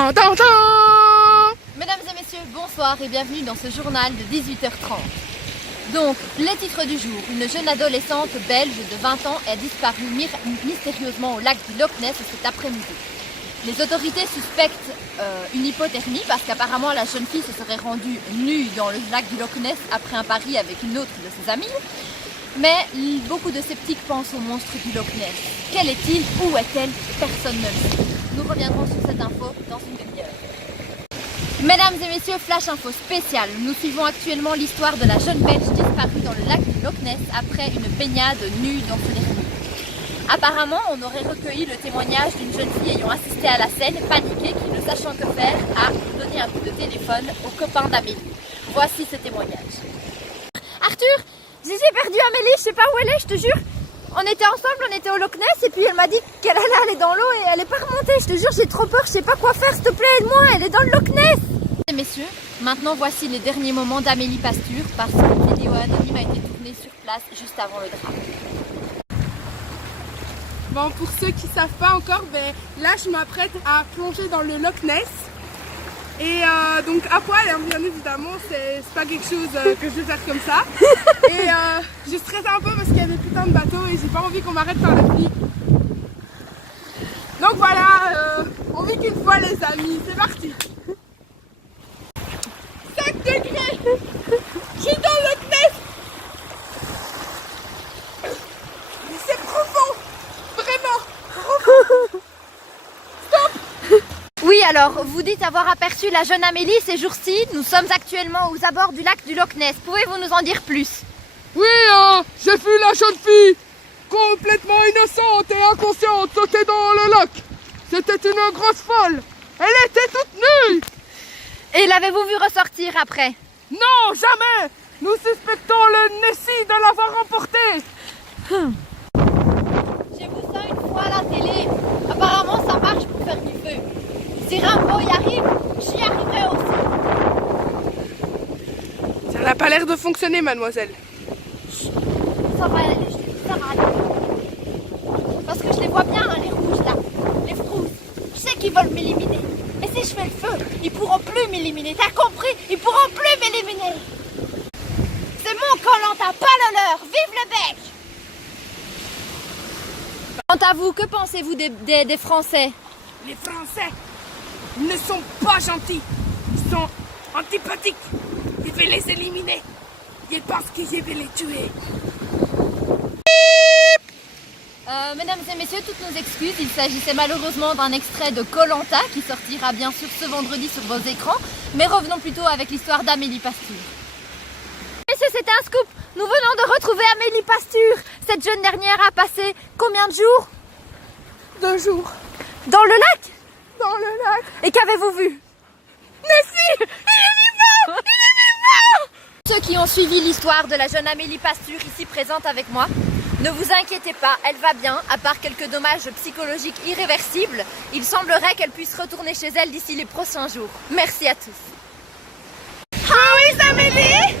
Tan, tan, tan. Mesdames et messieurs, bonsoir et bienvenue dans ce journal de 18h30. Donc, les titres du jour. Une jeune adolescente belge de 20 ans a disparu mystérieusement au lac du Loch Ness cet après-midi. Les autorités suspectent une hypothermie parce qu'apparemment la jeune fille se serait rendue nue dans le lac du Loch Ness après un pari avec une autre de ses amies. Mais beaucoup de sceptiques pensent au monstre du Loch Ness. Quel est-il? Où est-elle? Personne ne le sait. Nous reviendrons sur cette info dans une demi-heure. Mesdames et messieurs, flash info spécial. Nous suivons actuellement l'histoire de la jeune belge disparue dans le lac du Loch Ness après une baignade nue dans son hermine. Apparemment, on aurait recueilli le témoignage d'une jeune fille ayant assisté à la scène, paniquée, qui ne sachant que faire, a donné un coup de téléphone au copain d'Amélie. Voici ce témoignage. Arthur, j'ai perdu Amélie, je sais pas où elle est, je te jure. On était ensemble, on était au Loch Ness et puis elle m'a dit qu'elle allait aller dans l'eau et elle est pas remontée. Je te jure, j'ai trop peur, je sais pas quoi faire, s'il te plaît, aide-moi, elle est dans le Loch Ness. Et messieurs, maintenant voici les derniers moments d'Amélie Pasture parce qu'une vidéo anonyme a été tournée sur place juste avant le drame. Bon, pour ceux qui savent pas encore, là je m'apprête à plonger dans le Loch Ness. Et donc à poil, hein, bien évidemment, c'est pas quelque chose que je vais faire comme ça. Et je stresse un peu parce qu'il y a des putains de bateaux et j'ai pas envie qu'on m'arrête par la pluie. Donc voilà, on vit qu'une fois les amis, c'est parti. 5 degrés. Je suis dans le Loch Ness. Mais c'est profond. Vraiment profond. Oui, alors, vous dites avoir aperçu la jeune Amélie ces jours-ci. Nous sommes actuellement aux abords du lac du Loch Ness. Pouvez-vous nous en dire plus? Oui, j'ai vu la jeune fille complètement innocente et inconsciente sauter dans le lac. C'était une grosse folle. Elle était toute nue. Et l'avez-vous vu ressortir après? Non, jamais. Nous suspectons le Nessie de l'avoir emportée. J'ai vu ça une fois à la télé. Apparemment, ça marche pour faire du feu. Si Rimbaud y arrive, j'y arriverai aussi. Ça n'a pas l'air de fonctionner, mademoiselle. Ça va aller, ça va aller. Parce que je les vois bien, hein, les rouges là, les frousses. Je sais qu'ils veulent m'éliminer. Mais si je fais le feu, ils pourront plus m'éliminer. T'as compris? Ils pourront plus m'éliminer. C'est mon Koh-Lanta, pas le leur. Vive le bec! Quant à vous, que pensez-vous des Français? Les Français ne sont pas gentils. Ils sont antipathiques. Je vais les éliminer. Ils pensent que je vais les tuer. Mesdames et messieurs, toutes nos excuses. Il s'agissait malheureusement d'un extrait de Koh-Lanta qui sortira bien sûr ce vendredi sur vos écrans. Mais revenons plutôt avec l'histoire d'Amélie Pasture. Messieurs, c'était un scoop. Nous venons de retrouver Amélie Pasture. Cette jeune dernière a passé combien de jours? 2 jours. Dans le lac? Dans le lac. Et qu'avez-vous vu? Nessie, il est vivant. Il est vivant. Ceux qui ont suivi l'histoire de la jeune Amélie Pasture ici présente avec moi, ne vous inquiétez pas, elle va bien, à part quelques dommages psychologiques irréversibles. Il semblerait qu'elle puisse retourner chez elle d'ici les prochains jours. Merci à tous. How is Amélie?